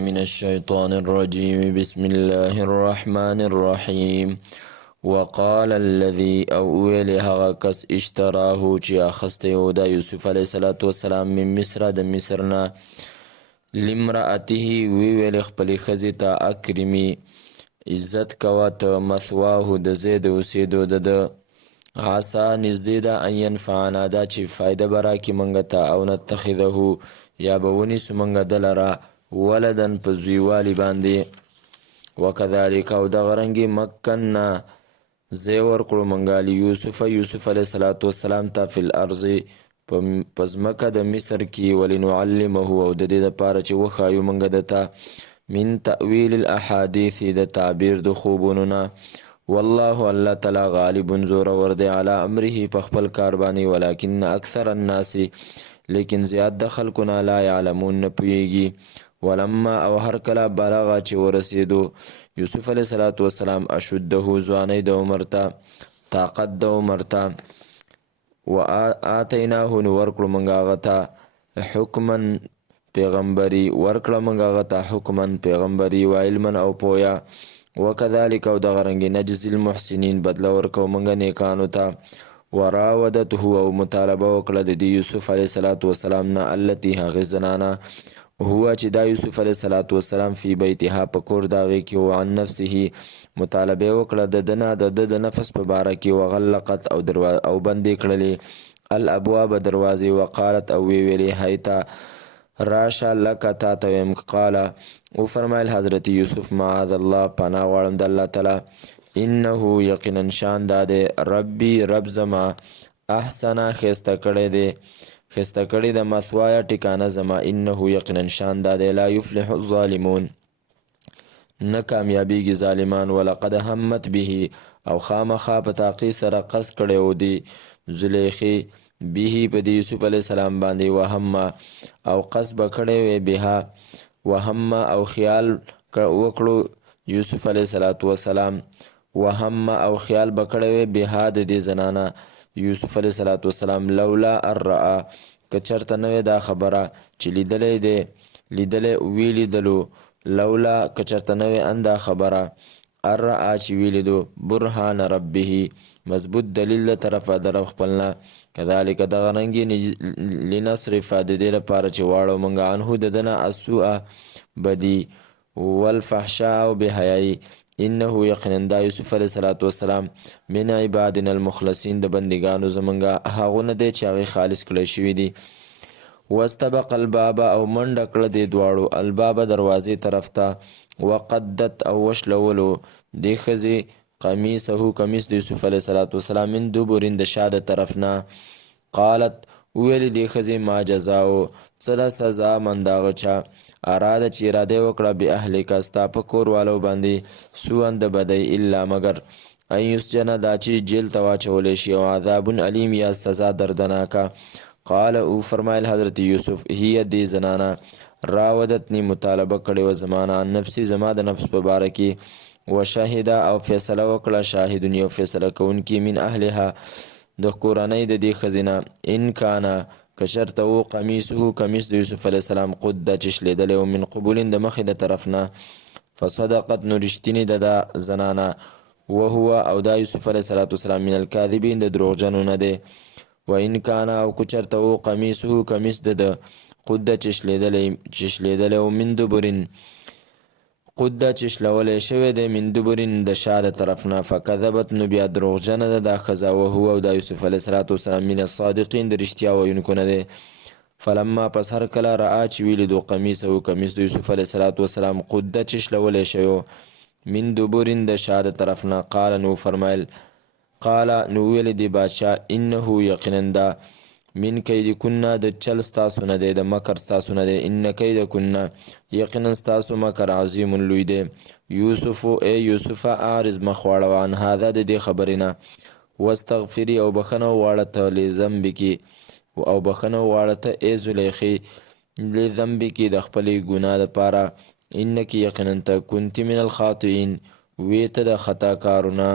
من الشيطان الرجيم بسم الله الرحمن الرحيم وقال الذي او ویل هغه کس اشتراه چې اخسته و د یوسف علیه السلام من مصر د مصرنا لامرأته ویل خپل خزی ته اکرمی عزت کوا ته مثواه د زید اوسېدو د عسا نږدې ده ان ینفعنا دا چې فایده به راکړي موږ ته او نتخذه یا به ونیسو موږ ده لره ولدن په زویوالي باندې وکذلک او دغه رنګې مکننا ځای ورکړو موږ یوسف علیه السلام ته فی الارض په ځمکه د مصر کې ولنعلمه او د دې دپاره چې وښایو موږ دته من تأویل الاحادیث د تعبیر د خوبونو نه والله الله تعالی غالب زورور دی علی امره په خپل کار باندې ولکن اکثر الناس لیکن زیات د خلکو نه لا یعلمون نه پوهیږي ولما او هر کله بلغه چې ورسېدو یوسف علیه السلام اشده ځوانۍ د عمر ته طاقت د عمر ته و آتیناه نو ورکړو موږ هغه ته حکما پیغمبري ورکړه موږ هغه ته حکما پیغمبري و علما او پویا وکذلک او دغه رنګې نجزي المحسنین بدله ورکو موږ نیکانو ته وراودته او مطالبه وکړه د دې یوسف علیه السلام نه التي هغې زنانه هو چې دا یوسف علیه السلام فی بیتها په کور د هغې کې و عن نفسه مطالبه وکړه د ده نه د ده د نفس په باره کې وغلقت او بندې کړلې الابواب دروازې وقالت او ویلې هیته راشه لکه تا ته ویم قاله وفرمایل حضرت یوسف معاذ الله پناه غواړم د الله تعالی انه یقینا شان دا دی ربي رب زما احسنه ښایسته کړی دی ښایسته کړی د مثوایه ټکانه زما انه یقینا شان دا دی لا یفلح الظالمون نه کامیابیږي ظالمان ولقد همت به او خامخا په تحقیق سره قصد کړی و دی زلیخې به په د یوسف علیه السلام باندې وهم او قصد به کړی وی بها وهم او خیال وکړو یوسف علیه السلام وهم او خیال به کړی وی بها د دې زنانه یوسف علیه السلام لولا الرأى که چرته نه وی دا خبره چې لیدلو لولا که چرته نه وی ان دا خبره الرأى چې ویلیدو برهان ربه مضبوط دلیل له طرفه د رب خپلنا کذلک دغه رنګې لنصرف د دې لپاره چې واړو موږ عنه د ده نه السوء بدي والفحشاء او بحیایي انه یقینا دا یوسف علیه السلام من عبادنا المخلصین د بندګانو زمونږ هغه نه دی چې هغې خالص کړی شوي دي واستبق الباب او منډه کړه دې دواړو الباب دروازې طرف ته وقدت او وشلولو دې ښځې قمیصه کمیس د یوسف علیه السلام من دبرین د شا د طرف نه قالت ویلې دې ښځې ما جزاو څه ده سزا من د هغه چا اراده چې اراده وکړه باهلکه ستا په کور والو باندې سوءا د بدۍ الا مگر ان یسجن دا چې جیل ته واچولی شي او عذاب علیم یا سزا دردناکه قال او فرمایل حضرت یوسف هي دې زنانه راودتنی مطالبه کړې وه زمانه عن نفسي زما د نفس په باره کې وشهده او فیصله وکړه شاهدون یو فیصله کوونکي من اهلها د کورنۍ د دې ښځې نه ان کانا که شرطه و قمیصه کمیس د یوسف علیه السلام قده چې شلیدلی و من قبولین د مخې د طرف نه فصدقت نو رښتینې ده دا زنانه وهو او دا یوسف علیه السلام من الکاذبین د دروغجنو نه دی و ان کانا او که چرته و قمیصه کمیس د قده چې شلیدلی و من دبرین قده چې شلولی شوی دی من دبرین د شا د طرف نه فکذبت نو بیا دروغجنه ده دا ښځه وهو او دا یوسف علیه السلام من الصادقین د رښتیا ویونکو نه دی فلما پس هر کله رأى چې ویلیدو قمیصه کمیس د یوسف علیه السلام قده چې شلولی شوی من دبرین د شا د طرف نه قال نو فرمایل قال نو ویل دی بادشاه انه یقینا دا من کید کننا د چل ستاسو نه دی د مکر ستاسو نه دی ان کید کننا یقینا ستاسو مکر عظیم لوی دی یوسف ای یوسف اعرض مخ واړوه عن هذا د دې خبرې نه واستغفري او بخنه وواړه ته لذنبکې او بخنه وواړه ته ای زلیخې لذنبکې د خپلې ګناه دپاره انکې یقینا ته کنتې من الخاطئین وی ته د خطا کارونه